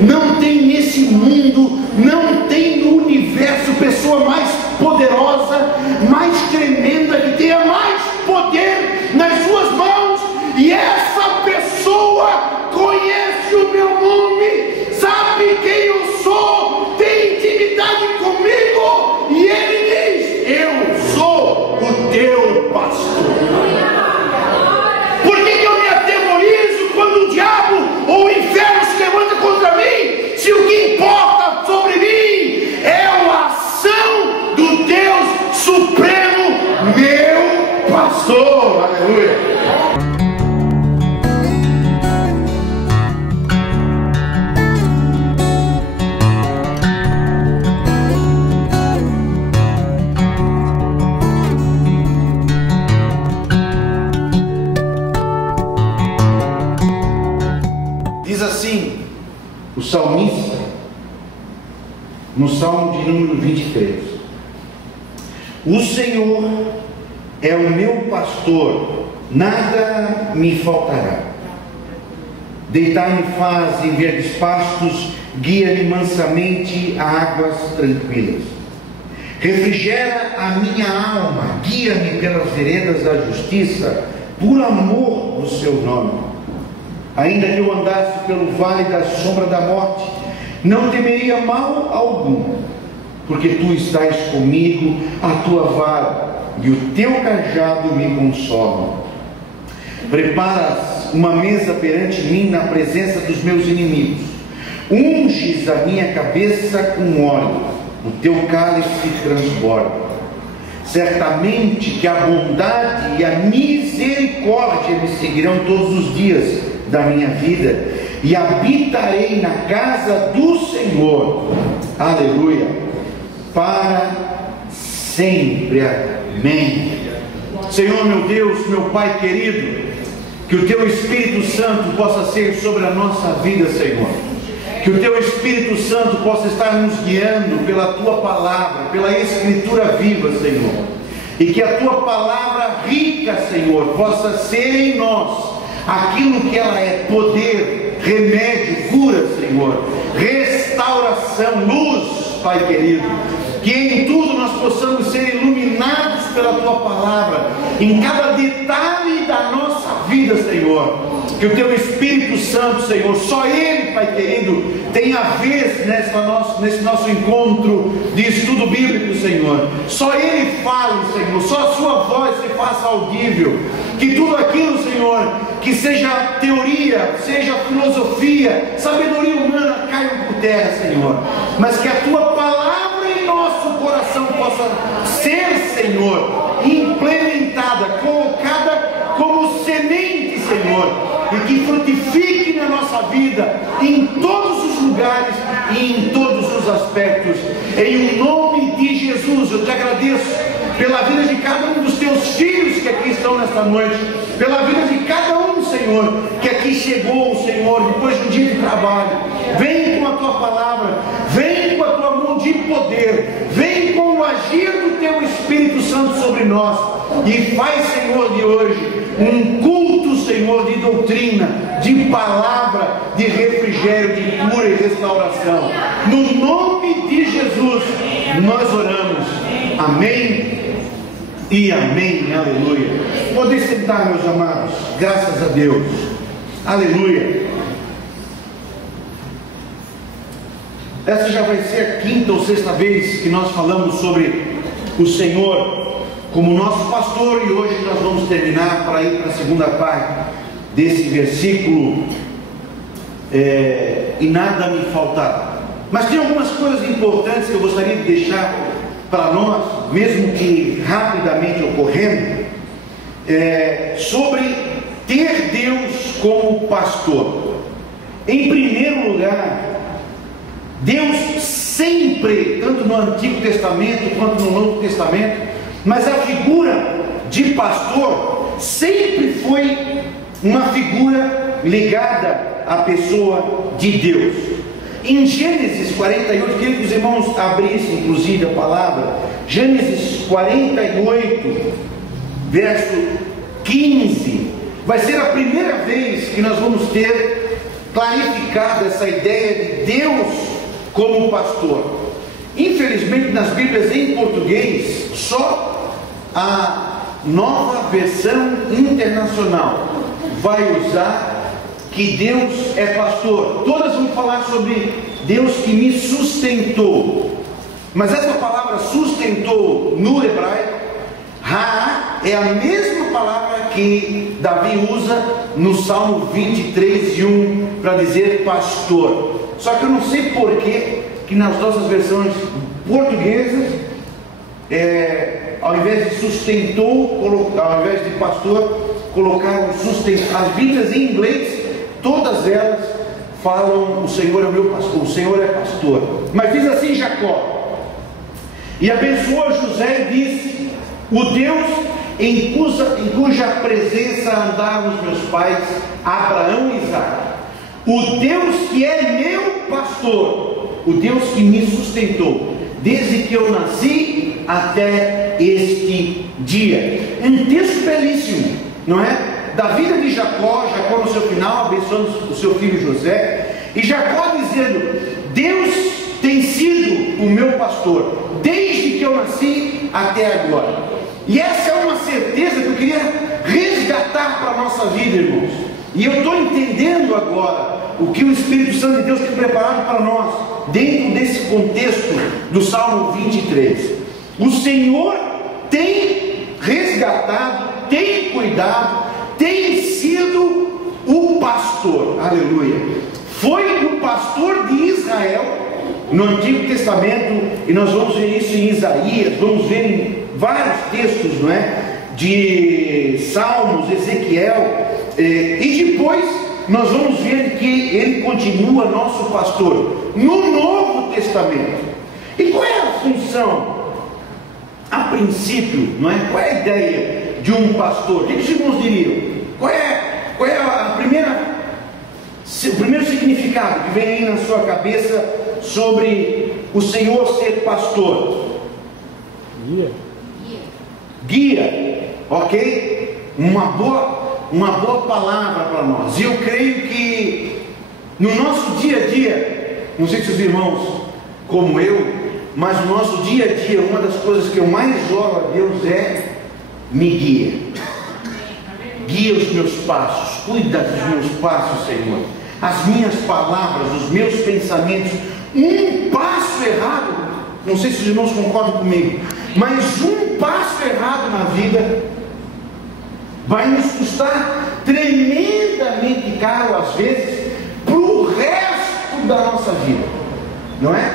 Não tem nesse mundo, não tem no universo pessoa mais poderosa, mais tremenda, que tenha mais poder nas suas mãos. E essa pessoa conhece o meu nome, sabe quem eu sou, tem intimidade comigo, e ele diz: eu sou o teu pastor. Por que eu me atemorizo quando o diabo ou o inferno se levanta contra mim, se o que importa sobre mim é a ação do Deus Supremo, meu pastor? Aleluia. Diz assim o salmista, no Salmo de número 23: o Senhor é o meu pastor, nada me faltará. Deitar-me faz em verdes pastos, guia-me mansamente a águas tranquilas. Refrigera a minha alma, guia-me pelas veredas da justiça, por amor do seu nome. Ainda que eu andasse pelo vale da sombra da morte, não temeria mal algum, porque tu estás comigo, a tua vara e o teu cajado me consolam. Preparas uma mesa perante mim na presença dos meus inimigos, unges a minha cabeça com óleo, o teu cálice transborda. Certamente que a bondade e a misericórdia me seguirão todos os dias da minha vida, e habitarei na casa do Senhor, aleluia, para sempre. Amém. Senhor meu Deus, meu Pai querido, que o teu Espírito Santo possa ser sobre a nossa vida, Senhor, que o teu Espírito Santo possa estar nos guiando pela tua palavra, pela Escritura viva, Senhor, e que a tua palavra rica, Senhor, possa ser em nós aquilo que ela é: poder, remédio, cura, Senhor, restauração, luz, Pai querido. Que em tudo nós possamos ser iluminados pela tua palavra, em cada detalhe da nossa vida, Senhor. Que o teu Espírito Santo, Senhor, só Ele, Pai querido, tenha vez nesse nosso encontro de estudo bíblico, Senhor. Só Ele fale, Senhor, só a sua voz se faça audível. Que tudo aquilo, Senhor, que seja teoria, seja filosofia, sabedoria humana, caia por terra, Senhor. Mas que a tua palavra em nosso coração possa ser, Senhor, implementada, colocada como semente, Senhor, e que frutifique na nossa vida, em todos os lugares e em todos os aspectos. Em nome de Jesus, eu te agradeço pela vida de cada um dos teus filhos que aqui estão nesta noite, pela vida de cada um, Senhor, que aqui chegou, Senhor, depois de um dia de trabalho. Vem com a tua palavra, vem com a tua mão de poder, vem com o agir do teu Espírito Santo sobre nós, e faz, Senhor, de hoje um culto, Senhor, de doutrina, de palavra, de refrigério, de cura e restauração. No nome de Jesus nós oramos. Amém e amém, aleluia. Podem sentar, meus amados, graças a Deus, aleluia. Essa já vai ser a quinta ou sexta vez que nós falamos sobre o Senhor como nosso pastor, e hoje nós vamos terminar para ir para a segunda parte desse versículo, e nada me faltará. Mas tem algumas coisas importantes que eu gostaria de deixar para nós, mesmo que rapidamente ocorrendo, sobre ter Deus como pastor. Em primeiro lugar, Deus sempre, tanto no Antigo Testamento quanto no Novo Testamento, mas a figura de pastor sempre foi uma figura ligada à pessoa de Deus. Em Gênesis 48, queria que os irmãos abrissem inclusive a palavra, Gênesis 48, verso 15, vai ser a primeira vez que nós vamos ter clarificada essa ideia de Deus como pastor. Infelizmente, nas Bíblias em português, só a Nova Versão Internacional vai usar que Deus é pastor. Todas vão falar sobre Deus que me sustentou. Mas essa palavra sustentou no hebraico, Ra, é a mesma palavra que Davi usa no Salmo 23:1 para dizer pastor. Só que eu não sei porquê que nas nossas versões portuguesas, ao invés de sustentou, ao invés de pastor, colocaram sustentou. As Bíblias em inglês, todas elas falam: o Senhor é o meu pastor, o Senhor é pastor. Mas diz assim Jacó: e abençoou José e disse: o Deus em cuja presença andaram os meus pais, Abraão e Isaque, o Deus que é meu pastor, o Deus que me sustentou, desde que eu nasci até este dia. Um texto belíssimo, não é? Da vida de Jacó no seu final, abençoando o seu filho José, e Jacó dizendo: Deus tem sido o meu pastor, desde que eu nasci até agora. E essa é uma certeza que eu queria resgatar para a nossa vida, irmãos. E eu estou entendendo agora o que o Espírito Santo de Deus tem preparado para nós, dentro desse contexto do Salmo 23. O Senhor tem resgatado, tem cuidado, tem sido o pastor, aleluia. Foi o pastor de Israel no Antigo Testamento, e nós vamos ver isso em Isaías, vamos ver em vários textos, não é? De Salmos, Ezequiel, e depois nós vamos ver que ele continua nosso pastor no Novo Testamento. E qual é a função, a princípio, não é? Qual é a ideia de um pastor? O que os irmãos diriam? Qual é o primeiro significado que vem aí na sua cabeça sobre o Senhor ser pastor? Guia, ok? Uma boa palavra para nós. E eu creio que no nosso dia a dia, não sei se os irmãos como eu, mas no nosso dia a dia, uma das coisas que eu mais oro a Deus é: me guia, guia os meus passos, cuida dos meus passos, Senhor, as minhas palavras, os meus pensamentos. Um passo errado, não sei se os irmãos concordam comigo, mas um passo errado na vida vai nos custar tremendamente caro, às vezes, para o resto da nossa vida, não é?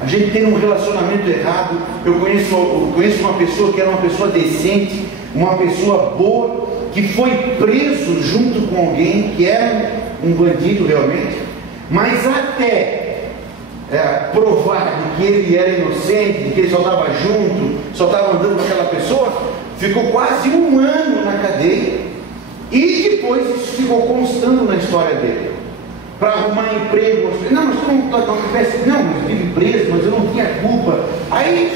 A gente tem um relacionamento errado. Eu conheço uma pessoa que era uma pessoa decente, uma pessoa boa, que foi preso junto com alguém que era um bandido realmente, mas até provar de que ele era inocente, de que ele só estava junto, só estava andando com aquela pessoa, ficou quase 1 ano na cadeia, e depois isso ficou constando na história dele. Para arrumar emprego, não, mas tu não tivesse, não, mas vive preso, mas eu não tinha culpa. Aí,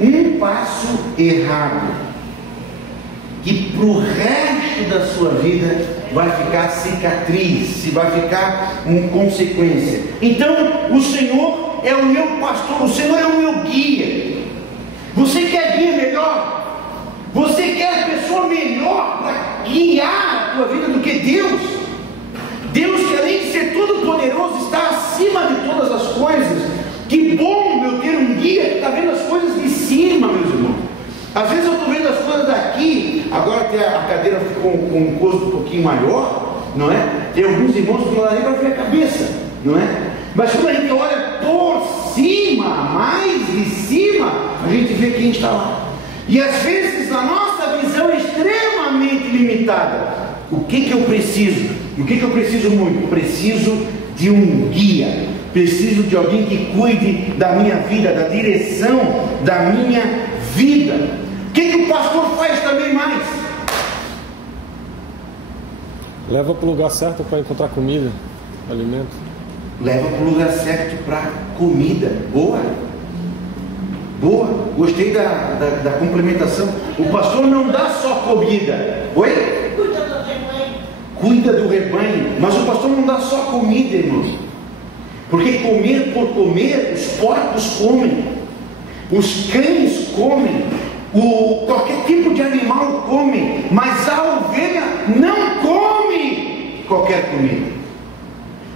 um passo errado, que para o resto da sua vida vai ficar cicatriz, vai ficar uma consequência. Então, o Senhor é o meu pastor, o Senhor é o meu guia. Você quer guia melhor? Você quer pessoa melhor para guiar a tua vida do que Deus? Deus, que além de ser todo poderoso, está acima de todas as coisas. Que bom eu ter um guia que está vendo as coisas de cima, meus irmãos. Às vezes eu estou vendo as coisas daqui, agora que a cadeira ficou com um encosto um pouquinho maior, não é? Tem alguns irmãos que não dá nem para ver a cabeça, não é? Mas quando a gente olha por cima, mais de cima, a gente vê quem está lá. E às vezes a nossa visão é extremamente limitada. O que eu preciso? O que eu preciso muito? Preciso de um guia. Preciso de alguém que cuide da minha vida, da direção da minha vida. O que o pastor faz também mais? Leva para o lugar certo para encontrar comida, alimento. Leva para o lugar certo para comida. Boa. Gostei da complementação. O pastor não dá só comida. Oi? cuida do rebanho. Mas o pastor não dá só comida, irmãos, porque comer por comer, os porcos comem, os cães comem, qualquer tipo de animal come, mas a ovelha não come qualquer comida.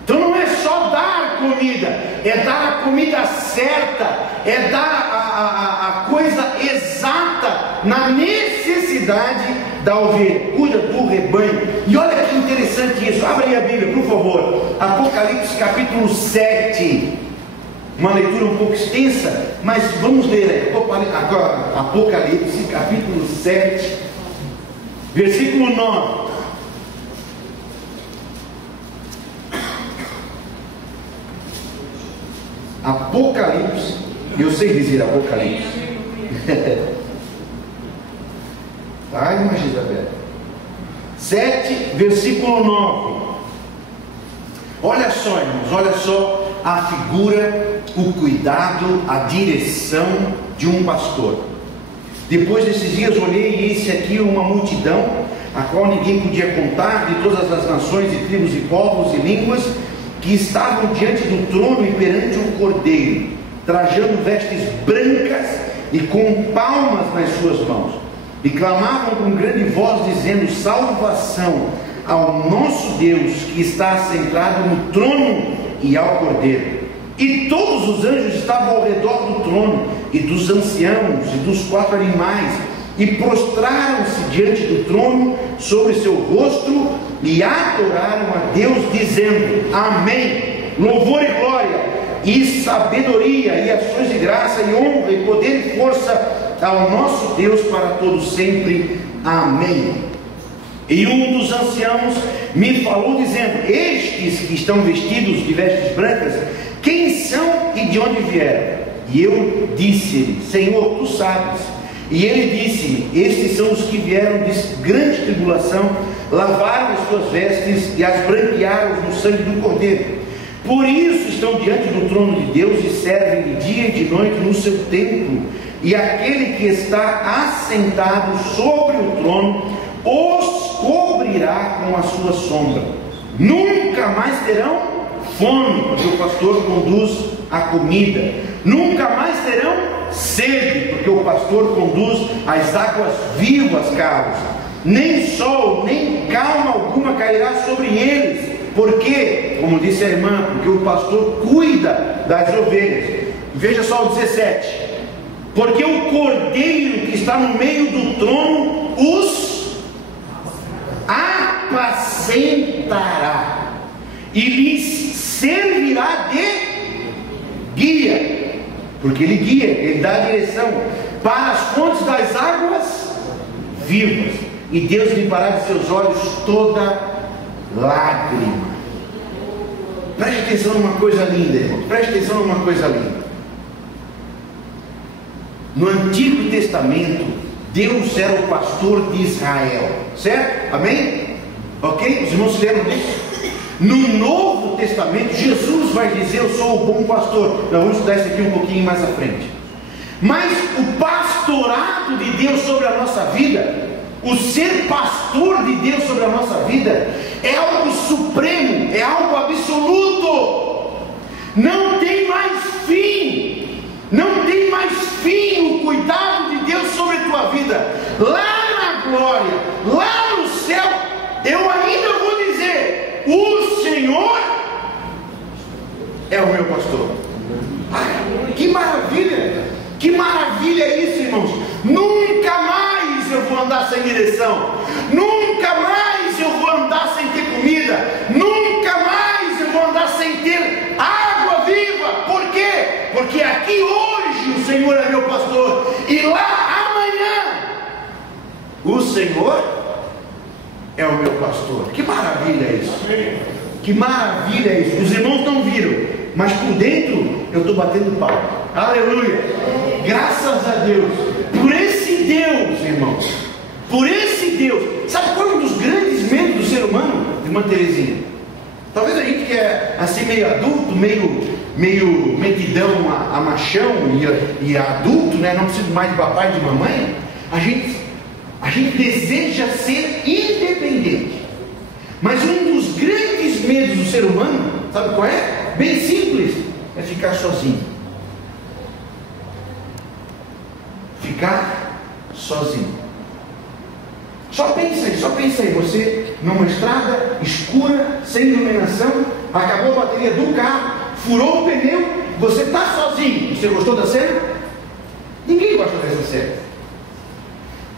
Então não é só dar comida, é dar a comida certa, é dar a coisa exata na necessidade da ovelha. Cuida do rebanho. E olha que interessante isso. Abra aí a Bíblia, por favor. Apocalipse capítulo 7. Uma leitura um pouco extensa, mas vamos ler Apocalipse capítulo 7, versículo 9. Apocalipse, eu sei dizer Apocalipse. Ai, irmã Isabel. 7, versículo 9. Olha só, irmãos, olha só a figura, o cuidado, a direção de um pastor. Depois desses dias olhei e eis aqui uma multidão, a qual ninguém podia contar, de todas as nações e tribos e povos e línguas, que estavam diante do trono e perante o Cordeiro, trajando vestes brancas e com palmas nas suas mãos, e clamavam com grande voz, dizendo: salvação ao nosso Deus, que está assentado no trono e ao Cordeiro. E todos os anjos estavam ao redor do trono, e dos anciãos, e dos 4 animais, e prostraram-se diante do trono sobre seu rosto, e adoraram a Deus, dizendo: amém, louvor e glória, e sabedoria, e ações de graça, e honra, e poder e força ao nosso Deus para todos sempre, amém. E um dos anciãos me falou, dizendo: estes que estão vestidos de vestes brancas, quem são e de onde vieram? E eu disse-lhe: Senhor, tu sabes. E ele disse-me: estes são os que vieram de grande tribulação, lavaram as suas vestes e as branquearam no sangue do Cordeiro. Por isso estão diante do trono de Deus e servem de dia e de noite no seu templo. E aquele que está assentado sobre o trono os cobrirá com a sua sombra. Nunca mais terão fome, porque o pastor conduz a comida. Nunca mais terão sede, porque o pastor conduz as águas vivas, caros. Nem sol, nem calma alguma cairá sobre eles. Por quê? Como disse a irmã, porque o pastor cuida das ovelhas. Veja só o 17. Porque o cordeiro que está no meio do trono os apacentará e lhes servirá de guia, porque ele guia, ele dá a direção para as fontes das águas vivas, e Deus limpará de seus olhos toda lágrima. Preste atenção numa coisa linda, irmão. Preste atenção numa coisa linda. No Antigo Testamento, Deus era o pastor de Israel, certo? Amém? Ok? Os irmãos se lembram disso? No Novo Testamento, Jesus vai dizer: eu sou o bom pastor. Nós vamos estudar isso aqui um pouquinho mais à frente. Mas o pastorado de Deus sobre a nossa vida, o ser pastor de Deus sobre a nossa vida, é algo supremo, é algo absoluto. Não tem mais fim. Não tem mais fim o cuidado de Deus sobre a tua vida. Lá na glória, lá no céu, eu ainda vou dizer: o Senhor é o meu pastor. Que maravilha! Que maravilha é isso, irmãos! Nunca mais eu vou andar sem direção. Nunca mais eu vou andar sem ter comida. Nunca mais eu vou andar sem ter água viva. Por quê? Porque aqui hoje o Senhor é meu pastor, e lá amanhã o Senhor é o meu pastor. Que maravilha é isso! Que maravilha é isso! Os irmãos não viram, mas por dentro eu estou batendo palma. Aleluia! Graças a Deus por esse Deus, irmãos, por esse Deus. Sabe qual é um dos grandes medos do ser humano, irmã Terezinha? Talvez a gente que é assim meio adulto, meio metidão a machão e adulto, né? Não precisa mais de papai e de mamãe. A gente deseja ser independente, Mas um dos grandes medos do ser humano, sabe qual é? Bem simples, é ficar sozinho. Ficar sozinho. Só pensa aí, você numa estrada escura, sem iluminação, acabou a bateria do carro, furou o pneu, você está sozinho. Você gostou da cena? Ninguém gosta dessa cena.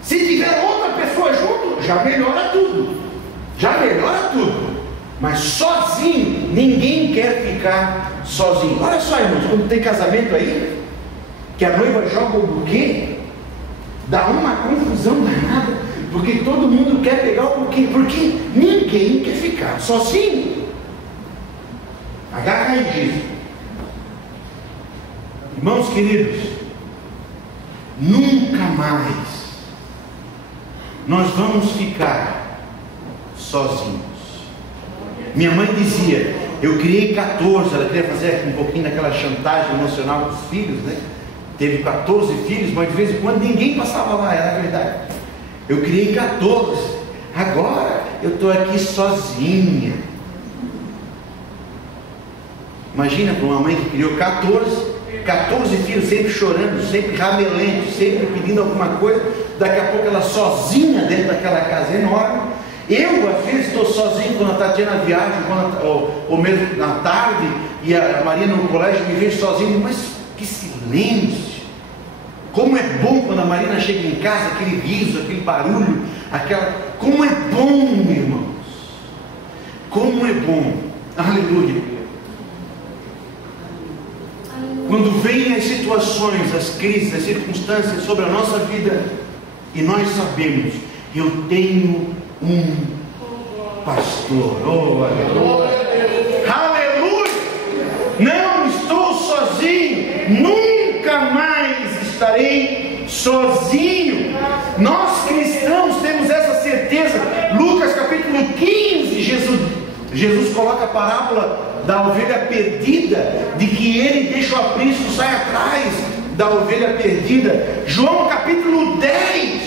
Se tiver outra pessoa junto, já melhora tudo. Mas sozinho, ninguém quer ficar sozinho. Olha só, irmãos, quando tem casamento aí, que a noiva joga o buquê, dá uma confusão danada, porque todo mundo quer pegar o buquê, porque ninguém quer ficar sozinho. Agarra aí disso. Irmãos queridos, nunca mais nós vamos ficar sozinhos. Minha mãe dizia, eu criei 14, ela queria fazer um pouquinho daquela chantagem emocional com os filhos, né? Teve 14 filhos, mas de vez em quando ninguém passava lá, era verdade. Eu criei 14, agora eu estou aqui sozinha. Imagina para uma mãe que criou 14 filhos, sempre chorando, sempre ramelento, sempre pedindo alguma coisa, daqui a pouco ela sozinha dentro daquela casa enorme. Eu às vezes estou sozinho quando a Tatiana viaja, ou mesmo na tarde, e a Maria no colégio, me vejo sozinho, mas que silêncio! Como é bom quando a Marina chega em casa, aquele riso, aquele barulho, como é bom, irmãos! Como é bom! Aleluia! Quando vêm as situações, as crises, as circunstâncias sobre a nossa vida, e nós sabemos, eu tenho um pastor. Oh, aleluia! Aleluia! Não estou sozinho, nunca mais estarei sozinho. Nós cristãos temos essa certeza. Lucas capítulo 15, Jesus coloca a parábola da ovelha perdida, de que ele deixa o aprisco, sai atrás da ovelha perdida. João capítulo 10,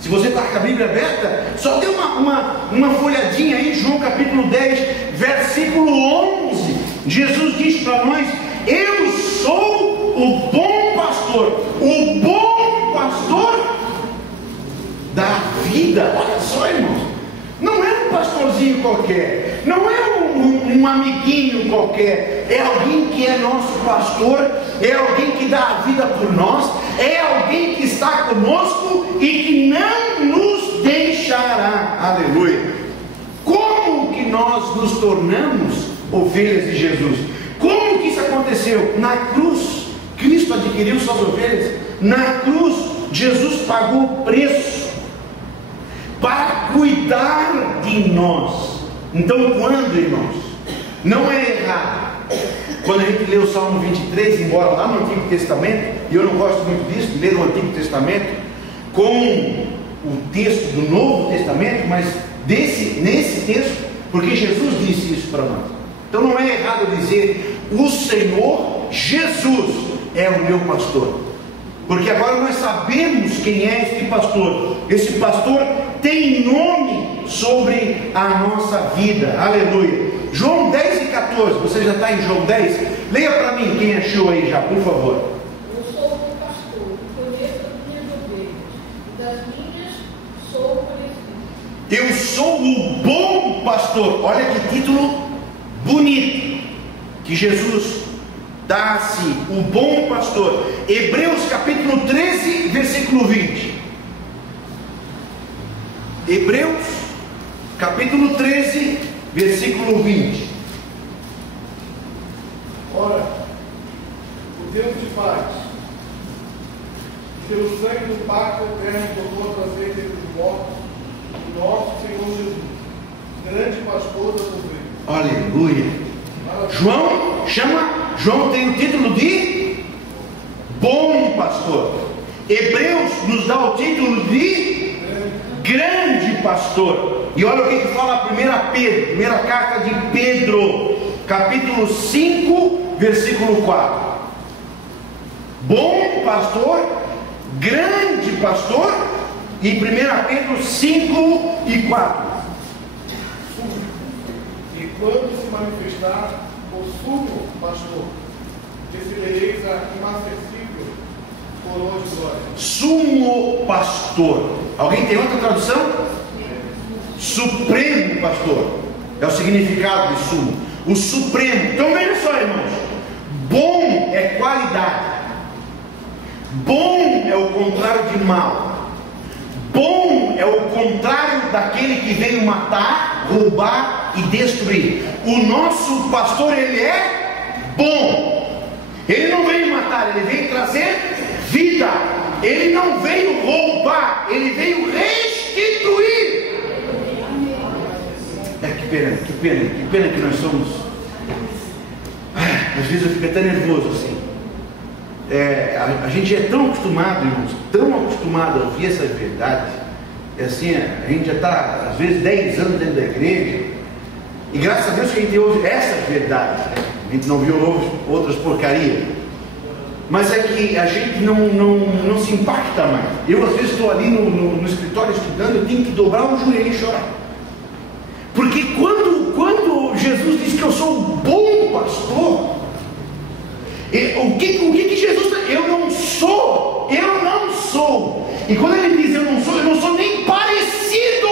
se você está com a Bíblia aberta, só dê uma folhadinha aí, João capítulo 10, versículo 11, Jesus diz para nós, eu sou o bom pastor da vida. Olha só, irmãos, não é um pastorzinho qualquer, não é um amiguinho qualquer, é alguém que é nosso pastor, é alguém que dá a vida por nós, é alguém que está conosco e que não nos deixará. Aleluia! Como que nós nos tornamos ovelhas de Jesus? Como que isso aconteceu? Na cruz, Cristo adquiriu suas ovelhas. Na cruz, Jesus pagou o preço para cuidar de nós. Então, quando, irmãos, não é errado, quando a gente lê o Salmo 23, embora lá no Antigo Testamento, e eu não gosto muito disso, de ler o Antigo Testamento com o texto do Novo Testamento, mas nesse texto, porque Jesus disse isso para nós. Então não é errado dizer, o Senhor Jesus é o meu pastor, porque agora nós sabemos quem é este pastor. Esse pastor tem nome sobre a nossa vida. Aleluia. João 10 e 14, você já está em João 10? Leia para mim, quem achou aí já, por favor. Eu sou o pastor, conheço as minhas ovelhas, e das minhas sou conhecido. Eu sou o bom pastor. Olha que título bonito que Jesus dá a si, o bom pastor. Hebreus capítulo 13, versículo 20. Hebreus capítulo 13, versículo 20. Ora, o Deus de paz, pelo sangue do pacto eterno, tornou a trazer dentre os mortos o nosso Senhor Jesus, grande pastor das ovelhas. Aleluia. João tem o título de bom pastor. Hebreus nos dá o título de grande pastor. E olha o que fala a primeira carta de Pedro, capítulo 5, versículo 4. Bom pastor, grande pastor, e 1 Pedro 5 e 4. quando se manifestar o sumo pastor, recebereis a inacessível coroa de glória. Sumo pastor. Alguém tem outra tradução? Supremo pastor. É o significado de sumo. O supremo. Então veja só, irmãos. Bom é qualidade. Bom é o contrário de mal. Bom é o contrário daquele que veio matar, roubar e destruir. O nosso pastor, ele é bom. Ele não veio matar, ele veio trazer vida. Ele não veio roubar, ele veio restituir. Que pena que nós somos. Às vezes eu fico até nervoso assim. A gente é tão acostumado, irmãos, tão acostumado a ouvir essas verdades. Assim, a gente já está, às vezes, 10 anos dentro da igreja. E graças a Deus que a gente ouve essas verdades. A gente não viu outras porcarias. Mas é que a gente não se impacta mais. Eu, às vezes, estou ali no escritório estudando, eu tenho que dobrar o joelho e chorar. Porque quando Jesus diz que eu sou o bom pastor, o que Jesus está? Eu não sou. E quando ele diz eu não sou nem parecido.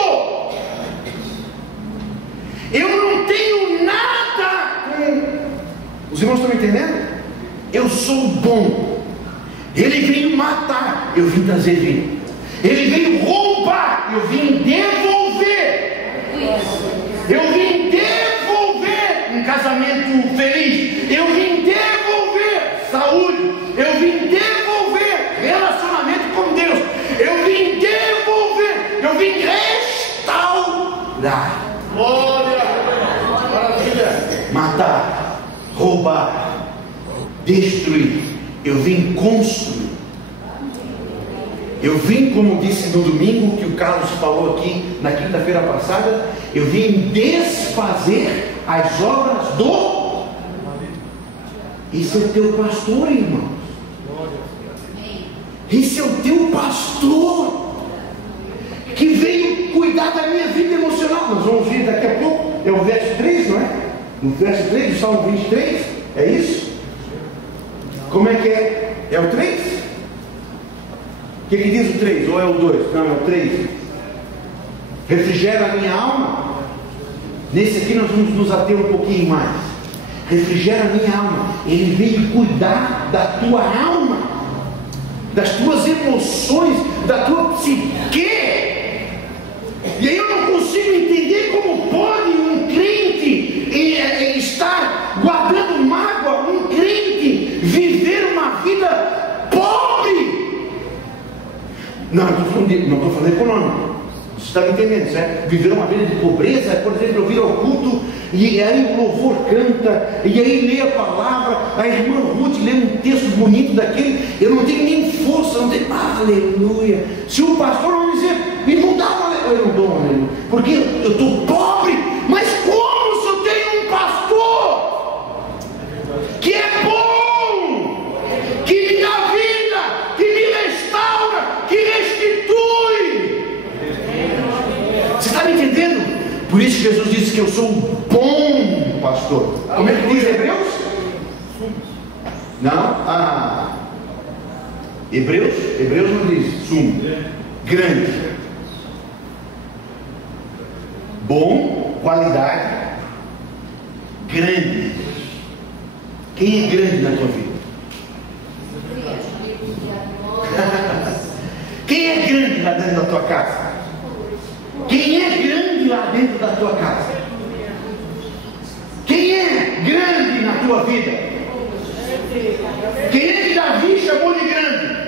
Eu não tenho nada com. Os irmãos estão me entendendo? Eu sou bom. Ele veio matar, eu vim trazer vida. Ele veio roubar, eu vim devolver. Eu vim devolver um casamento feliz. Eu vim devolver saúde. Eu vim devolver relacionamento com Deus. Eu vim devolver. Eu vim restaurar. Glória! Maravilha! Matar, roubar, destruir. Eu vim construir. Eu vim, como disse no domingo, que o Carlos falou aqui na quinta-feira passada, eu vim desfazer as obras do... Esse é o teu pastor, irmãos. Esse é o teu pastor, que veio cuidar da minha vida emocional. Nós vamos ver daqui a pouco, é o verso 3, não é? No verso 3 do Salmo 23, é isso? Como é que é? É o 3? O que diz o 3? Ou é o 2? Não, é o 3. Refrigera a minha alma. Nesse aqui nós vamos nos ater um pouquinho mais. Refrigera a minha alma. Ele veio cuidar da tua alma, das tuas emoções, da tua psique. E aí eu não consigo entender como pode um crente estar guardando mágoa, um crente viver uma vida pobre. Não estou falando econômico. Você está me entendendo, certo? Viver uma vida de pobreza, por exemplo, eu vir ao culto e aí o louvor canta, e aí lê a palavra, a irmã Ruth lê um texto bonito daquele, eu não tenho nem força, não tenho, aleluia. Se o pastor não dizer, me não dá um aleluia, eu não dou um aleluia, porque eu estou pobre, mas como se eu tenho um pastor que é bom, que me dá vida, que me restaura, que restitui. Você está me entendendo? Por isso Jesus disse que eu sou um bom pastor. Como é que diz Hebreus? Não? Hebreus não diz sumo. Grande. Bom, qualidade. Grande. Quem é grande na tua vida? Quem é grande lá dentro da tua casa? Quem é grande lá dentro da tua casa? Quem é grande na tua vida? Quem é que Davi chamou de grande?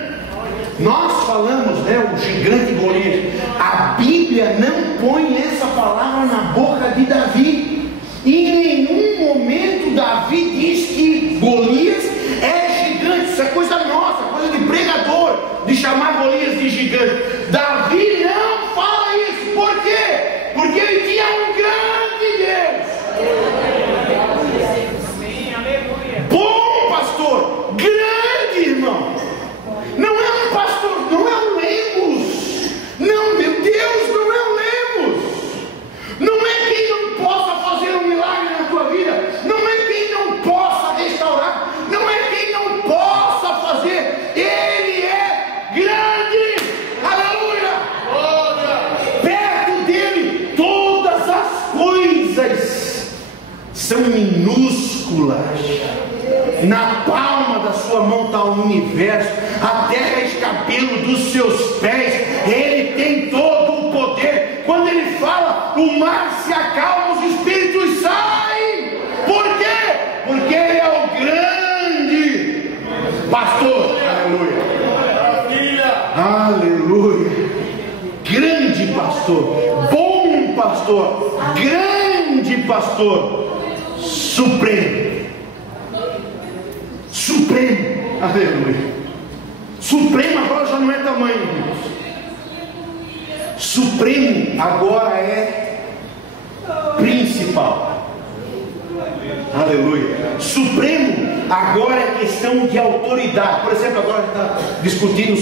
Nós falamos, né, o gigante Golias. A Bíblia não põe essa palavra na boca de Davi. Em nenhum momento Davi diz que Golias é gigante. Isso é coisa nossa, coisa de pregador, de chamar Golias de gigante. Davi não fala isso. Por quê? Porque ele tinha um grande Deus. Bom pastor, grande irmão. Não é um pastor, não é um Lemos. Não, meu Deus, não é um Lemos. Não é quem não possa fazer um milagre minúsculas. Na palma da sua mão está o universo, a terra é escabelo dos seus pés. Ele tem todo o poder. Quando ele fala, o mar se acalma, os espíritos saem. Por quê? Porque ele é o grande pastor. Aleluia. Aleluia. Grande pastor, bom pastor, grande pastor, supremo. Supremo, aleluia. Supremo agora já não é tamanho, irmãos. Supremo agora é principal. Aleluia. Supremo agora é questão de autoridade. Por exemplo, agora está discutindo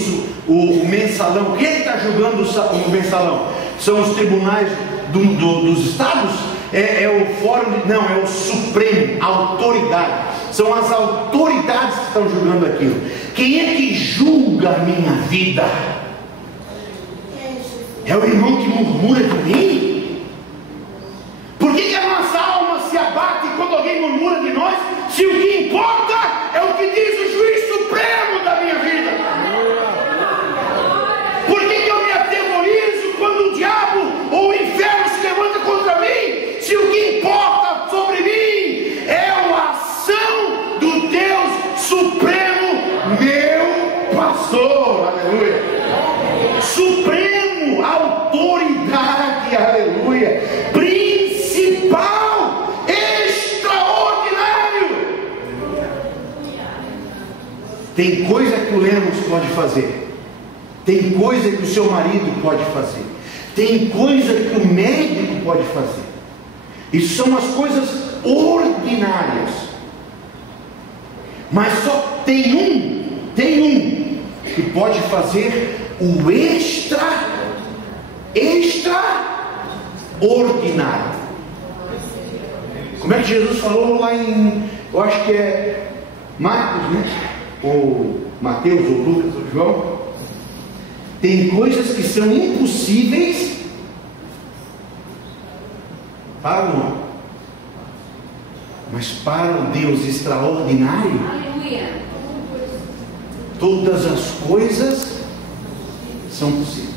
o mensalão. Quem está julgando o mensalão? São os tribunais dos estados? É o fórum? Não, é o Supremo, a autoridade. São as autoridades que estão julgando aquilo. Quem é que julga a minha vida? É o irmão que murmura de mim? Por que a nossa alma se abate quando alguém murmura de nós? Se o que importa é o que diz o juiz supremo da minha vida. Por que eu me aterrorizo quando o diabo ou o inferno se levanta contra mim? Se o que importa sobre mim é a ação do Deus supremo, meu pastor. Aleluia. Supremo, autoridade, aleluia, principal, extraordinário. Tem coisa que o Lemos pode fazer, tem coisa que o seu marido pode fazer, tem coisa que o médico pode fazer. Isso são as coisas ordinárias. Mas só tem um que pode fazer o extraordinário. Como é que Jesus falou lá em, eu acho que é Marcos, né? Ou Mateus, ou Lucas, ou João? Tem coisas que são impossíveis para o homem, mas para o Deus extraordinário, todas as coisas são possíveis.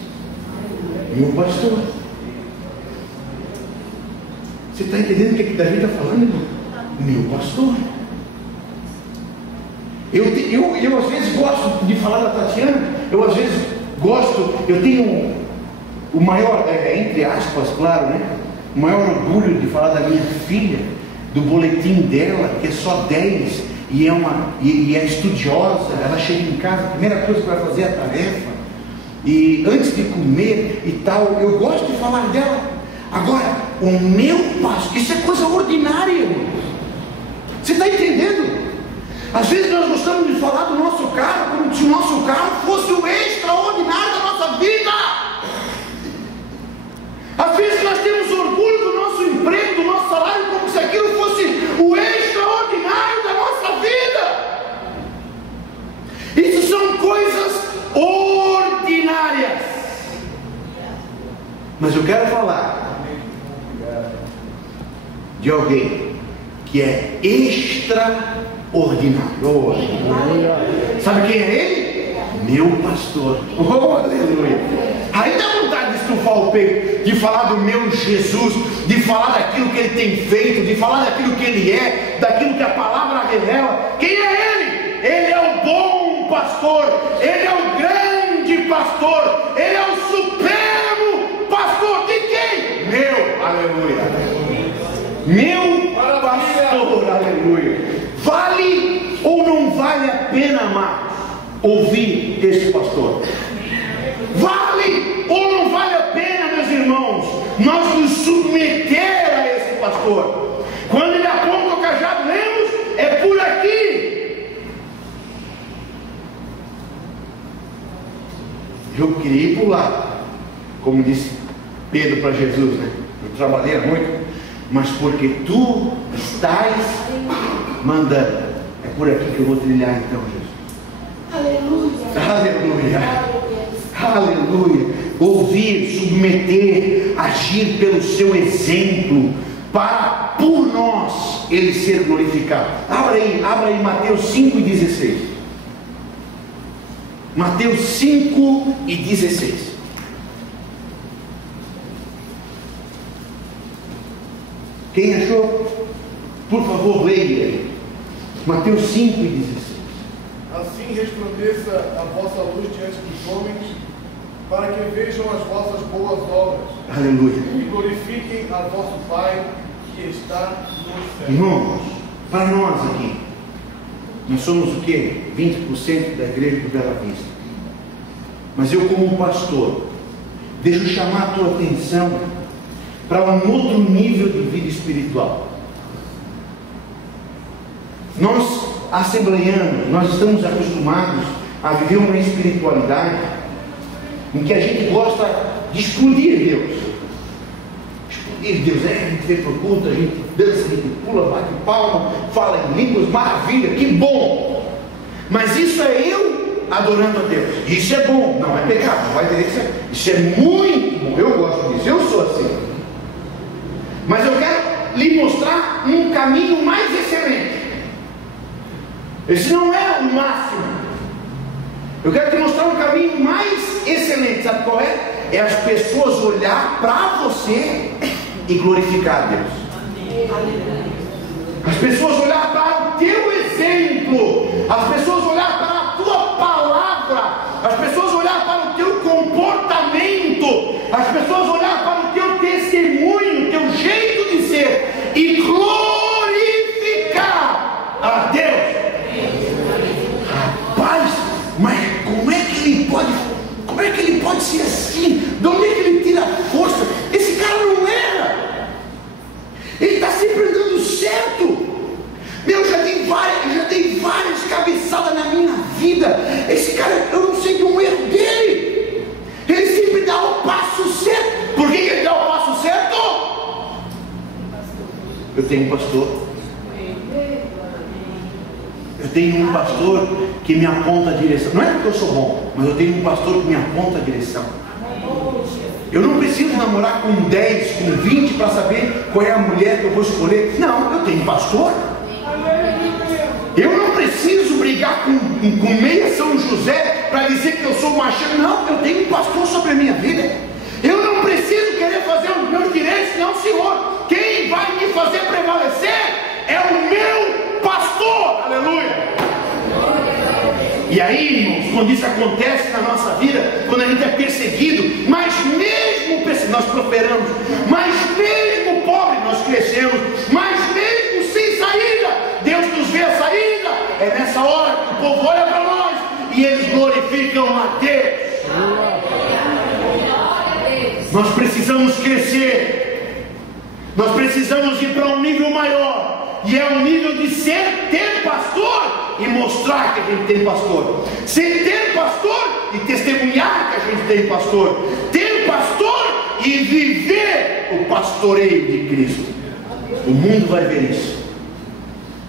Meu pastor, você está entendendo o que Davi está falando, irmão? Meu pastor. Eu às vezes gosto de falar da Tatiana, eu às vezes gosto, eu tenho o maior, entre aspas, claro, né? O maior orgulho de falar da minha filha, do boletim dela, que é só 10, e é estudiosa. Ela chega em casa, a primeira coisa que vai fazer é a tarefa, e antes de comer e tal, eu gosto de falar dela. Agora, o meu pastor, isso é coisa ordinária, irmãos. Você está entendendo? Às vezes nós gostamos de falar do nosso carro, como se o nosso carro fosse o extraordinário da nossa vida. Às vezes nós temos orgulho do nosso emprego, do nosso salário, como se aquilo fosse o extraordinário da nossa vida. Isso são coisas ordinárias. Mas eu quero falar de alguém que é extraordinário. Oh, sabe quem é ele? Meu pastor. Oh, aleluia. Aí dá vontade de estufar o peito, de falar do meu Jesus, de falar daquilo que ele tem feito, de falar daquilo que ele é, daquilo que a palavra revela. Quem é ele? Ele é o bom pastor, ele é o grande pastor, ele é o supremo pastor de quem? Meu, aleluia. Meu pastor, aleluia. Vale ou não vale a pena, amar, ouvir esse pastor? Vale ou não vale a pena, meus irmãos, nós nos submeter a esse pastor? Quando ele aponta o cajado, lemos, é por aqui. Eu queria ir para o lado, como disse Pedro para Jesus, né? Eu trabalhei muito, mas porque tu estás mandando, é por aqui que eu vou trilhar então, Jesus. Aleluia. Aleluia. Aleluia. Ouvir, submeter, agir pelo seu exemplo, para por nós Ele ser glorificado. Abra aí Mateus 5:16. Mateus 5:16. Quem achou? Por favor, leia. Mateus 5:16. Assim resplandeça a vossa luz diante dos homens, para que vejam as vossas boas obras. Aleluia. E glorifiquem a vosso Pai que está nos céus. Irmãos, para nós aqui, nós somos o quê? 20% da igreja do Bela Vista. Mas eu, como pastor, deixo chamar a tua atenção para um outro nível de vida espiritual. Nós, assembleianos, nós estamos acostumados a viver uma espiritualidade em que a gente gosta de explodir Deus. Explodir Deus, a gente vem para o culto, a gente dança, a gente pula, bate palma, fala em línguas, maravilha, que bom! Mas isso é eu adorando a Deus. Isso é bom, não é pecado, não vai ter isso é muito bom, eu gosto disso, eu sou assim. Mas eu quero lhe mostrar um caminho mais excelente. Esse não é o máximo. Eu quero te mostrar um caminho mais excelente. Sabe qual é? É as pessoas olhar para você e glorificar a Deus. As pessoas olhar para o teu exemplo. As pessoas olhar para a tua palavra. As pessoas olhar para o teu comportamento. As pessoas olhar para o teu testemunho, o teu jeito de ser e glorificar a Deus. Rapaz, mas como é que ele pode ser assim? De onde é que ele tira a força? Esse cara não era. Ele está sempre andando certo. Meu, já dei várias cabeçadas na minha vida. Esse cara, eu não sei de um erro dele. Ele sempre dá o passo certo. Por que ele dá o passo certo? Eu tenho um pastor. Eu tenho um pastor que me aponta a direção. Não é porque eu sou bom, mas eu tenho um pastor que me aponta a direção. Eu não preciso namorar com 10, com 20 para saber qual é a mulher que eu vou escolher. Não, eu tenho um pastor. Eu não preciso brigar com meia São José para dizer que eu sou machista. Não, eu tenho um pastor sobre a minha vida. Eu não preciso querer fazer os meus direitos. Não, Senhor. Quem vai me fazer prevalecer é o meu pastor. Aleluia. E aí, irmãos, quando isso acontece na nossa vida, quando a gente é perseguido, mas mesmo perseguido, nós prosperamos, mas mesmo pobre nós crescemos, mas mesmo sem saída, Deus nos vê a saída. É nessa hora que o povo olha para nós e eles glorificam a Deus. Nós precisamos crescer, nós precisamos ir para um nível maior. E é um nível de ter pastor e mostrar que a gente tem pastor. Ter pastor e testemunhar que a gente tem pastor. Ter pastor e viver o pastoreio de Cristo. O mundo vai ver isso.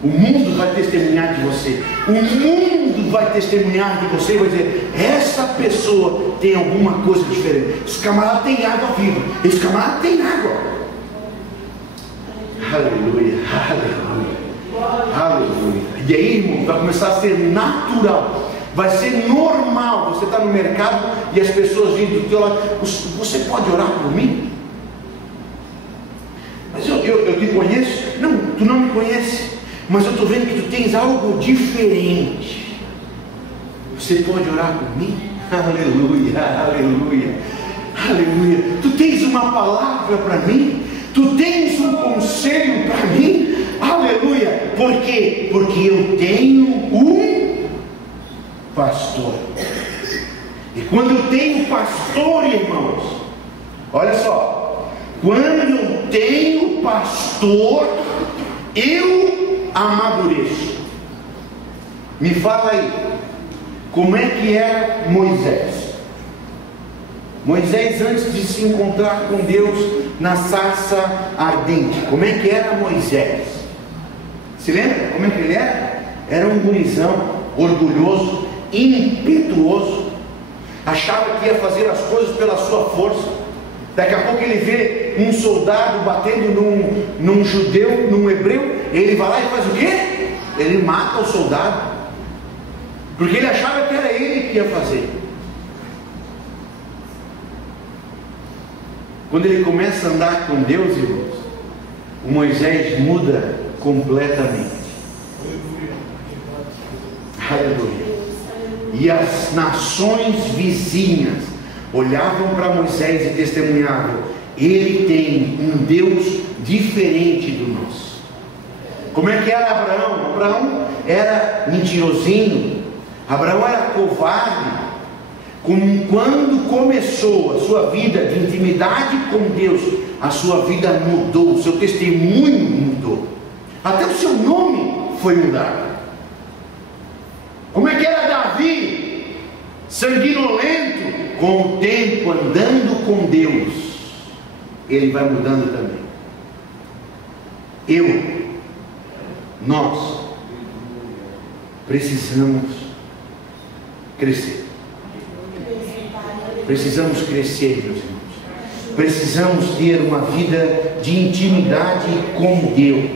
O mundo vai testemunhar de você. O mundo vai testemunhar de você e vai dizer: essa pessoa tem alguma coisa diferente. Esse camarada tem água viva. Esse camarada tem água. Aleluia, aleluia, aleluia. E aí, irmão, vai começar a ser natural. Vai ser normal. Você está no mercado e as pessoas vêm do teu lado: você pode orar por mim? Mas eu te conheço? Não, tu não me conhece. Mas eu estou vendo que tu tens algo diferente. Você pode orar por mim? Aleluia, aleluia, aleluia. Tu tens uma palavra para mim? Tu tens um conselho para mim? Aleluia. Por quê? Porque eu tenho um pastor. E quando eu tenho pastor, irmãos, olha só, quando eu tenho pastor, eu amadureço. Me fala aí, como é que era Moisés? Moisés, antes de se encontrar com Deus na sarça ardente, como é que era Moisés? Se lembra como é que ele era? Era um gurizão, orgulhoso, impetuoso, achava que ia fazer as coisas pela sua força. Daqui a pouco ele vê um soldado batendo num judeu, num hebreu, ele vai lá e faz o quê? Ele mata o soldado, porque ele achava que era ele que ia fazer. Quando ele começa a andar com Deus, irmãos, o Moisés muda completamente. Aleluia. E as nações vizinhas olhavam para Moisés e testemunhavam: ele tem um Deus diferente do nosso. Como é que era Abraão? Abraão era mentirosinho, Abraão era covarde. Quando começou a sua vida de intimidade com Deus, a sua vida mudou, o seu testemunho mudou, até o seu nome foi mudado. Como é que era Davi? Sanguinolento. Com o tempo, andando com Deus, ele vai mudando também. Nós precisamos crescer. Precisamos crescer, meus irmãos. Precisamos ter uma vida de intimidade com Deus.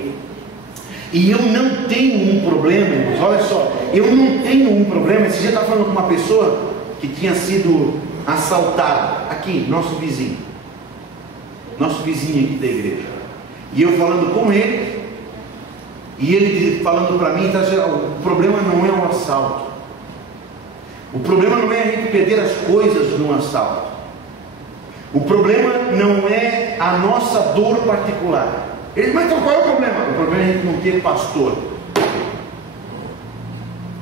E eu não tenho um problema, irmãos. Olha só, eu não tenho um problema. Esse dia eu estava falando com uma pessoa que tinha sido assaltada aqui, nosso vizinho aqui da igreja. E eu falando com ele, e ele falando para mim, o problema não é o assalto. O problema não é a gente perder as coisas num assalto. O problema não é a nossa dor particular. Ele, mas então qual é o problema? O problema é a gente não ter pastor.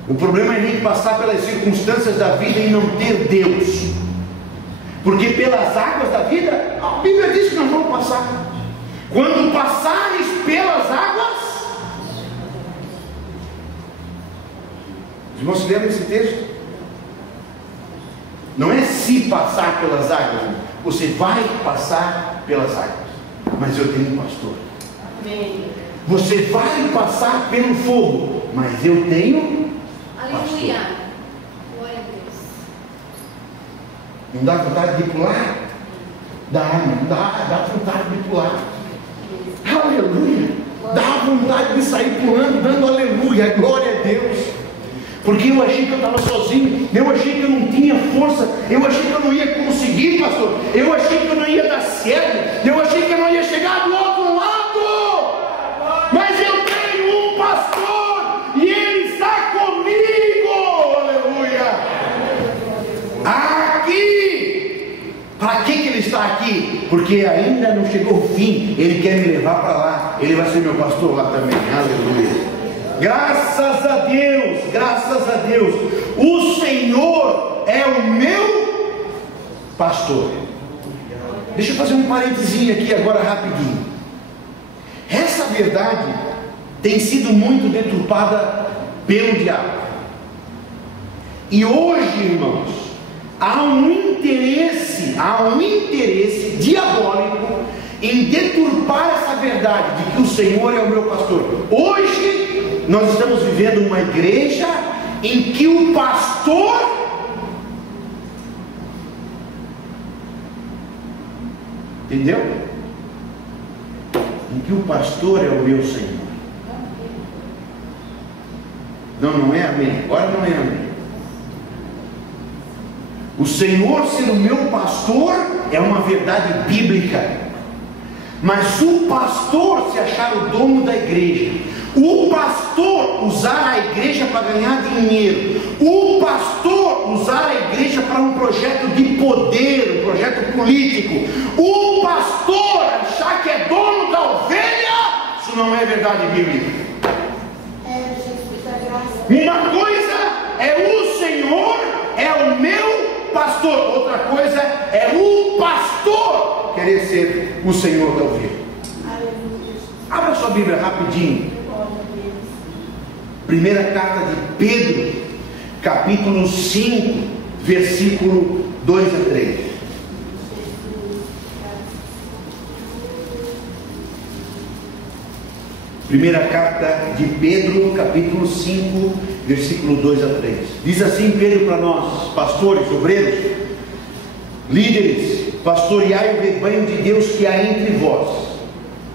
O problema é a gente passar pelas circunstâncias da vida e não ter Deus. Porque pelas águas da vida, a Bíblia diz que nós vamos passar. Quando passares pelas águas. Os irmãos se lembram desse texto? Não é se passar pelas águas. Você vai passar pelas águas. Mas eu tenho um pastor. Amém. Você vai passar pelo fogo. Mas eu tenho Aleluia. pastor. Glória a Deus. Não dá vontade de pular? Dá vontade de pular. Aleluia. Dá vontade de sair pulando, dando aleluia, glória a Deus. Porque eu achei que eu estava sozinho, eu achei que eu não tinha força, eu achei que eu não ia conseguir, pastor, eu achei que eu não ia dar certo, eu achei que eu não ia chegar do outro lado. Mas eu tenho um pastor e ele está comigo. Aleluia. Aqui. Para que ele está aqui? Porque ainda não chegou o fim. Ele quer me levar para lá. Ele vai ser meu pastor lá também. Aleluia. Graças a Deus, graças a Deus. O Senhor é o meu pastor. Deixa eu fazer um parentezinho aqui agora rapidinho. Essa verdade tem sido muito deturpada pelo diabo. E hoje, irmãos, há um interesse diabólico em deturpar essa verdade de que o Senhor é o meu pastor. Hoje nós estamos vivendo uma igreja em que o pastor entendeu? Em que o pastor é o meu Senhor. Não é amém. Agora não é amém. O Senhor ser o meu pastor é uma verdade bíblica. Mas o pastor se achar o dono da igreja, o pastor usar a igreja para ganhar dinheiro, o pastor usar a igreja para um projeto de poder, um projeto político, o pastor achar que é dono da ovelha, isso não é verdade bíblica. Uma coisa é o Senhor, é o meu pastor, outra coisa é o pastor querer ser o Senhor da ovelha. Abra sua Bíblia rapidinho. Primeira carta de Pedro, capítulo 5, versículo 2 a 3. Primeira carta de Pedro, capítulo 5, versículo 2 a 3. Diz assim Pedro para nós, pastores, obreiros, líderes: pastoreai o rebanho de Deus que há entre vós,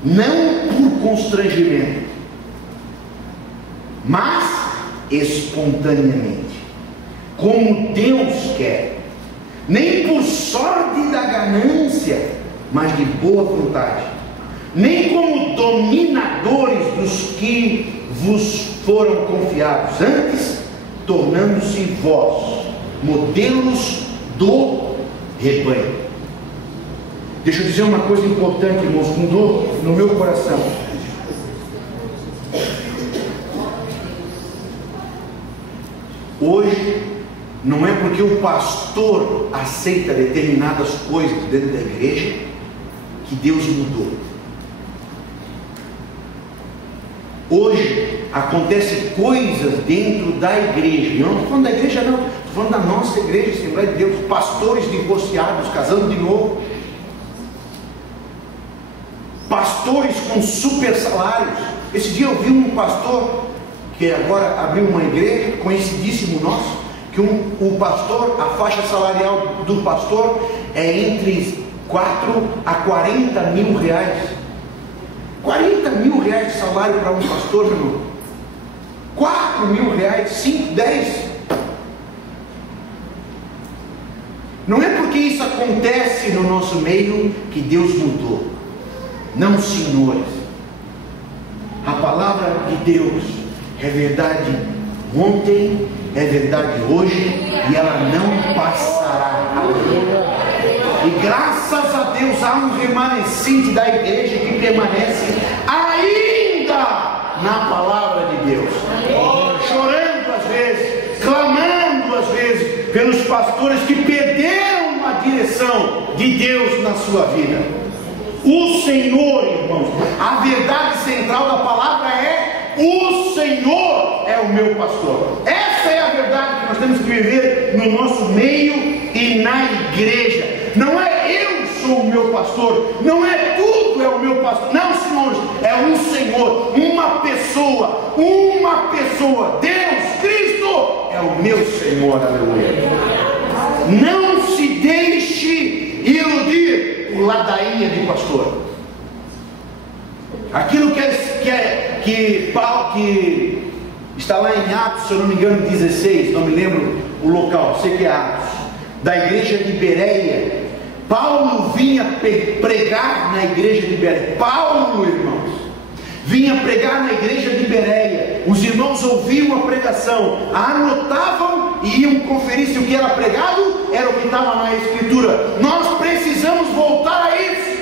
não por constrangimento, mas espontaneamente, como Deus quer, nem por sorte da ganância, mas de boa vontade, nem como dominadores dos que vos foram confiados, antes tornando-se vós modelos do rebanho. Deixa eu dizer uma coisa importante, irmãos, mudou no meu coração. Hoje, não é porque o pastor aceita determinadas coisas dentro da igreja que Deus mudou. Hoje, acontecem coisas dentro da igreja. Eu não estou falando da igreja, não. Estou falando da nossa igreja, Assembleia de Deus. Pastores divorciados, casando de novo. Pastores com super salários. Esse dia eu vi um pastor que agora abriu uma igreja, conhecidíssimo nosso, que o pastor, a faixa salarial do pastor é entre 4 a 40 mil reais. 40 mil reais de salário para um pastor, meu irmão. 4 mil reais, 5, 10. Não é porque isso acontece no nosso meio que Deus mudou. Não, senhores. A palavra de Deus é verdade ontem, é verdade hoje, e ela não passará. E graças a Deus há um remanescente da igreja que permanece ainda na palavra de Deus, chorando às vezes, clamando às vezes pelos pastores que perderam a direção de Deus na sua vida. O Senhor, irmãos, a verdade central da palavra é: o Senhor é o meu pastor. Essa é a verdade que nós temos que viver no nosso meio e na igreja. Não é eu sou o meu pastor, não é tudo é o meu pastor, não, senhores, é um Senhor, uma pessoa, Deus, Cristo é o meu Senhor, aleluia. Não se deixe iludir por ladainha de pastor. Aquilo que está lá em Atos, se eu não me engano, 16, não me lembro o local, sei que é Atos, da igreja de Bereia. Paulo vinha pregar na igreja de Bereia. Paulo, irmãos, vinha pregar na igreja de Bereia. Os irmãos ouviam a pregação, anotavam e iam conferir se o que era pregado era o que estava na escritura. Nós precisamos voltar a isso.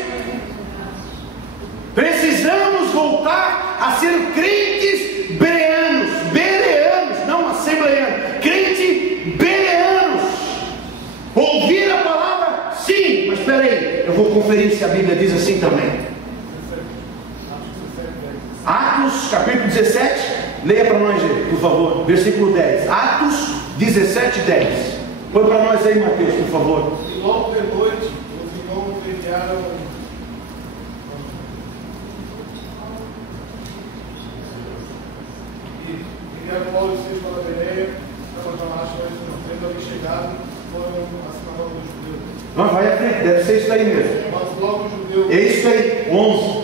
Precisamos voltar a ser crentes bereanos, não assembleanos, crentes bereanos. Ouvir a palavra, sim, mas espera aí, eu vou conferir se a Bíblia diz assim também. Atos capítulo 17, leia para nós, por favor, versículo 10. Atos 17, 10. Põe para nós aí, Mateus, por favor. E logo de noite, os irmãos enviaram Paulo e Silas para a Bereia, para Damasco, tendo ali chegado, foram a sinagoga dos judeus. Não, vai à frente, deve ser isso aí mesmo. Mas logo os judeus. É isso aí, 11.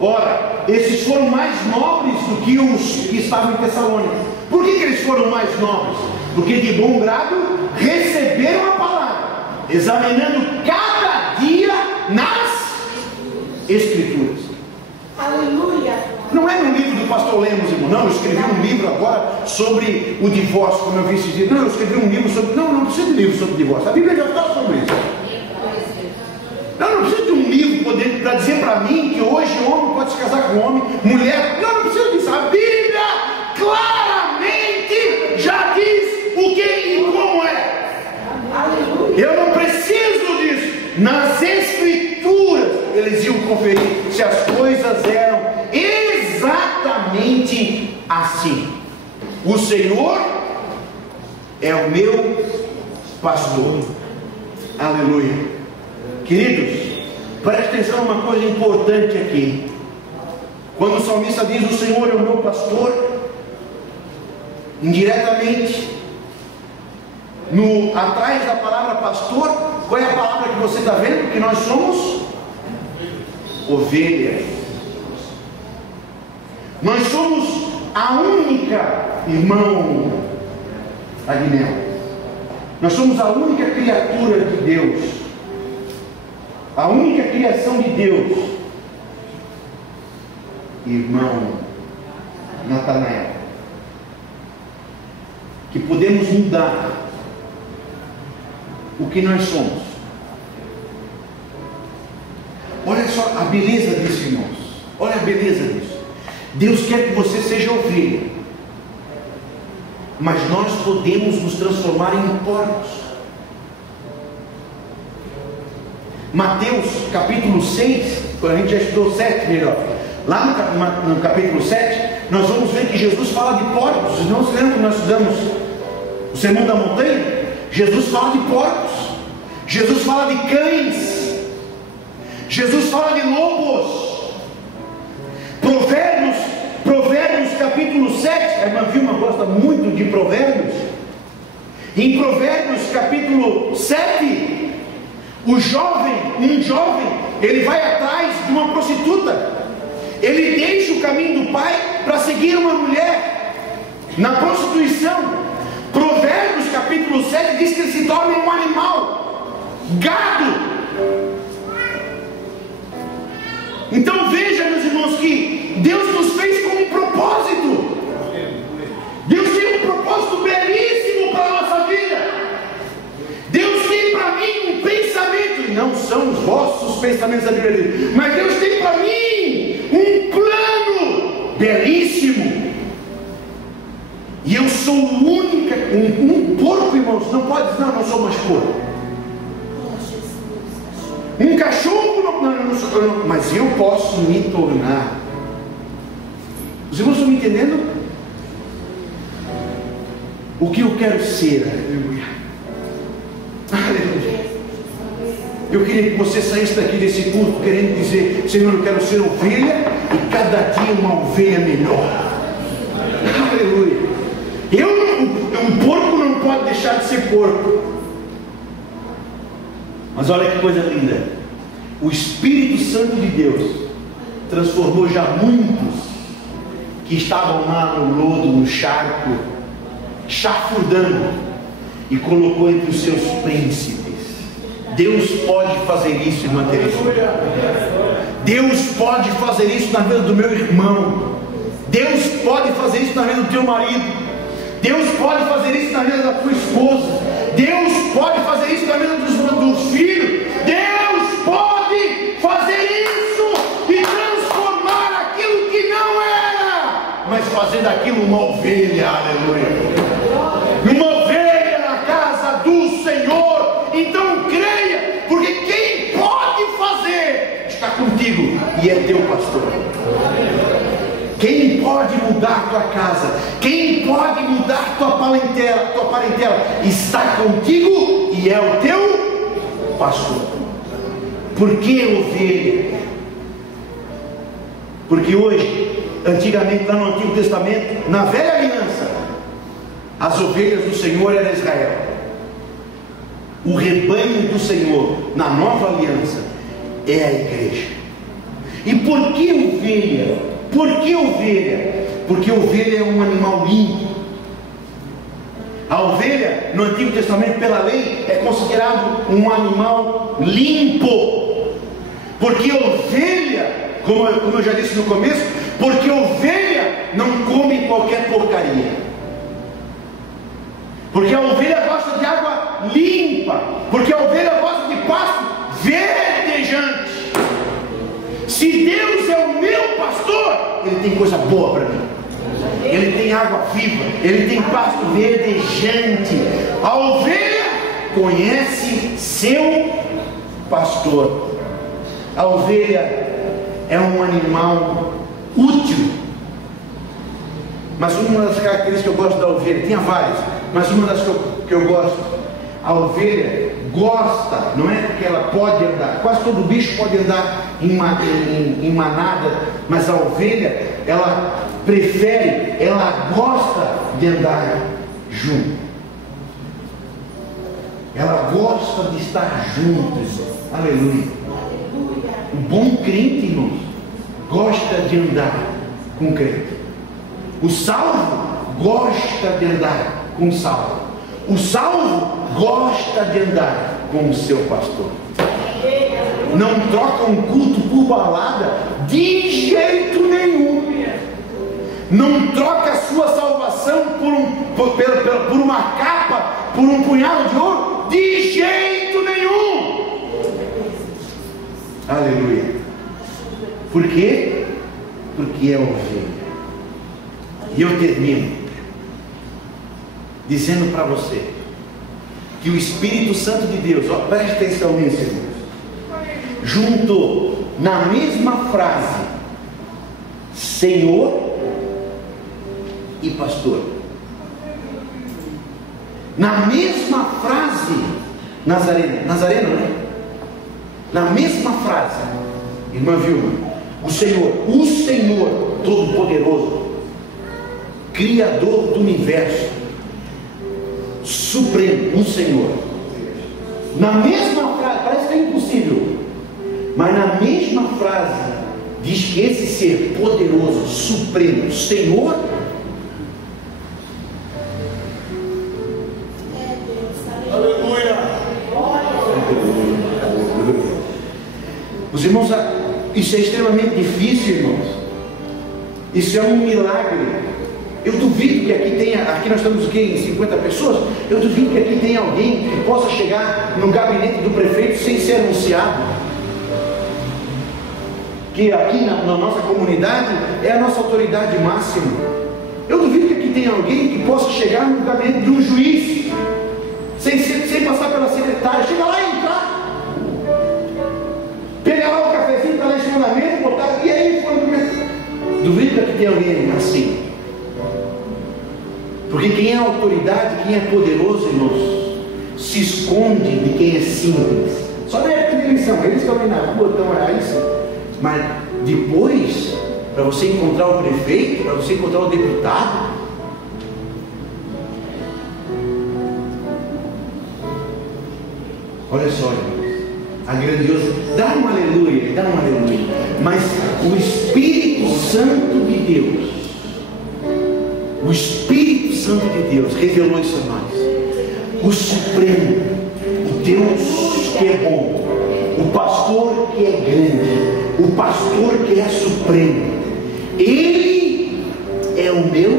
Ora, esses foram mais nobres do que os que estavam em Tessalônica. Por que eles foram mais nobres? Porque de bom grado receberam a palavra, examinando cada dia nas Escrituras. Aleluia! Não é no livro do pastor Lemos, irmão. Não, eu escrevi um livro agora sobre o divórcio, como eu vi esses dias. Não, eu escrevi um livro sobre... Não precisa de livro sobre divórcio. A Bíblia já fala sobre isso. Não precisa de um livro para dizer para mim que hoje homem pode se casar com homem, mulher. Não precisa disso. A Bíblia claramente já diz o que e como é. Eu não preciso disso. Nas Escrituras eles iam conferir se as coisas eram exatamente assim. O Senhor é o meu pastor. Aleluia. Queridos, preste atenção uma coisa importante aqui. Quando o salmista diz: o Senhor é o meu pastor, indiretamente, atrás da palavra pastor, qual é a palavra que você está vendo? Que nós somos ovelhas. Nós somos a única, irmão Agnel, nós somos a única criatura de Deus, a única criação de Deus, irmão Natanael, que podemos mudar o que nós somos. Olha só a beleza disso, irmãos. Olha a beleza disso. Deus quer que você seja ovelha, mas nós podemos nos transformar em porcos. Mateus capítulo 6, a gente já estudou 7 melhor. Lá no capítulo 7, nós vamos ver que Jesus fala de porcos. Vocês não se lembram que nós estudamos o Sermão da Montanha? Jesus fala de porcos, Jesus fala de cães, Jesus fala de lobos. Provérbios capítulo 7, a irmã Vilma gosta muito de Provérbios. Em Provérbios capítulo 7, um jovem, ele vai atrás de uma prostituta. Ele deixa o caminho do pai para seguir uma mulher na prostituição. Provérbios capítulo 7 diz que ele se torna um animal, gado. Então veja, meus irmãos, que Deus nos fez com um propósito. Deus tem um propósito belíssimo para a nossa vida. Deus tem para mim um pensamento, e não são os vossos pensamentos da Bíblia, mas Deus tem para mim um plano belíssimo. E eu sou o único, um porco, irmãos, não pode dizer, não sou mais porco. Um cachorro, não sou, mas eu posso me tornar. Os irmãos estão me entendendo? O que eu quero ser, aleluia. Aleluia. Eu queria que você saísse daqui desse culto querendo dizer: Senhor, eu quero ser ovelha e cada dia uma ovelha melhor. Aleluia. Um porco não pode deixar de ser porco. Mas olha que coisa linda. O Espírito Santo de Deus transformou já muitos que estavam lá no lodo, no charco, chafurdando, e colocou entre os seus príncipes. Deus pode fazer isso, irmã Teresa. Deus pode fazer isso na vida do meu irmão. Deus pode fazer isso na vida do teu marido. Deus pode fazer isso na vida da tua esposa. Deus pode fazer isso na vida dos filhos. Deus pode fazer isso e transformar aquilo que não era, mas fazer daquilo uma ovelha, aleluia. Uma ovelha na casa do Senhor. Então creia, porque quem pode fazer está contigo e é teu pastor. Quem pode mudar a tua casa, quem pode mudar a tua parentela, está contigo e é o teu pastor. Por que ovelha? Porque hoje, antigamente lá no Antigo Testamento, na velha aliança, as ovelhas do Senhor eram Israel. O rebanho do Senhor na nova aliança é a igreja. E por que ovelha? Por que ovelha? Porque ovelha é um animal limpo. A ovelha no Antigo Testamento, pela lei, é considerado um animal limpo. Porque ovelha, como eu já disse no começo, porque ovelha não come qualquer porcaria. Porque a ovelha gosta de água limpa. Porque a ovelha gosta de pasto verdejante. Se Deus é o meu pastor, Ele tem coisa boa para mim. Ele tem água viva, Ele tem pasto verdejante. A ovelha conhece seu pastor. A ovelha é um animal útil. Mas uma das características que eu gosto da ovelha, tinha várias, mas uma das que eu gosto, a ovelha gosta, não é porque ela pode andar, quase todo bicho pode andar em manada, mas a ovelha, ela prefere, ela gosta de andar junto. Ela gosta de estar juntos. Aleluia. O bom crente, irmãos, gosta de andar com o crente. O salvo gosta de andar com o salvo. O salvo gosta de andar com o seu pastor. Não troca um culto por balada de jeito nenhum. Não troca a sua salvação por uma capa, por um punhado de ouro, de jeito nenhum. Aleluia. Por quê? Porque é ovelha. E eu termino dizendo para você que o Espírito Santo de Deus, ó, preste atenção nisso, irmãos, juntou na mesma frase Senhor e pastor. Na mesma frase Nazareno, né? Na mesma frase, irmã Vilma, o Senhor Todo-Poderoso, Criador do Universo, Supremo, o Senhor. Na mesma frase, parece que é impossível, mas na mesma frase diz que esse ser poderoso, supremo, Senhor, os irmãos, isso é extremamente difícil, irmãos. Isso é um milagre. Eu duvido que aqui nós estamos em 50 pessoas, eu duvido que aqui tenha alguém que possa chegar no gabinete do prefeito sem ser anunciado. Que aqui na nossa comunidade é a nossa autoridade máxima. Eu duvido que aqui tenha alguém que possa chegar no gabinete de um juiz sem passar pela secretária. Chega lá e entrar, pegar lá o cafezinho, está lá em cima da mesa, botar, e aí foi. Duvido que aqui tenha alguém assim. Porque quem é autoridade, quem é poderoso, irmãos, se esconde de quem é simples. Só na época de eleição, eles estão aí na rua, estão aí, mas depois, para você encontrar o prefeito, para você encontrar o deputado, olha só, irmãos, a grandiosa, dá um aleluia, mas o Espírito Santo de Deus, o Espírito Santo de Deus revelou isso a nós. O Supremo, o Deus que é bom, o pastor que é grande, o pastor que é supremo, Ele é o meu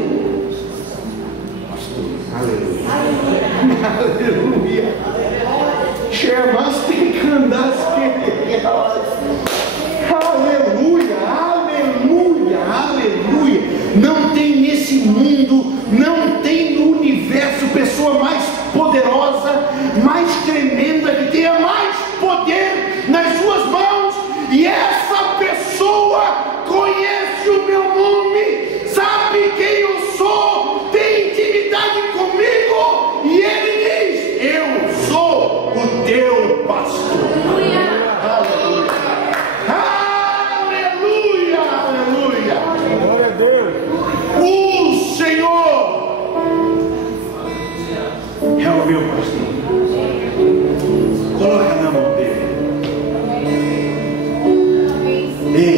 pastor. Aleluia. Aleluia. Chamas tem que andar. Aleluia, aleluia, aleluia. Não tem nesse mundo, não tem no universo pessoa mais poderosa, mais tremenda, que tenha mais poder nas suas mãos. E essa pessoa conhece o meu nome, sabe quem eu sou, tem intimidade comigo, e Ele diz: eu sou o teu pastor. O Senhor é o meu pastor. Coloca na mão dele. Ei,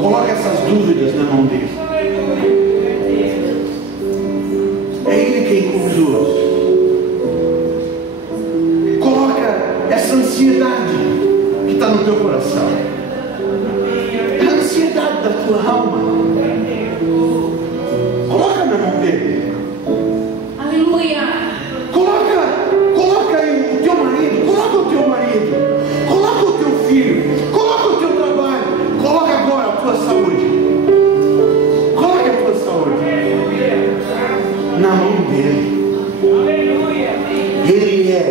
coloca essas dúvidas na mão dele. É Ele quem conduz. Coloca essa ansiedade que está no teu coração, a ansiedade da tua alma. Coloca na mão dele. Aleluia. Coloca aí o teu marido, coloca o teu marido, coloca o teu filho, coloca o teu trabalho, coloca agora a tua saúde. Coloca a tua saúde na mão dele. Ele é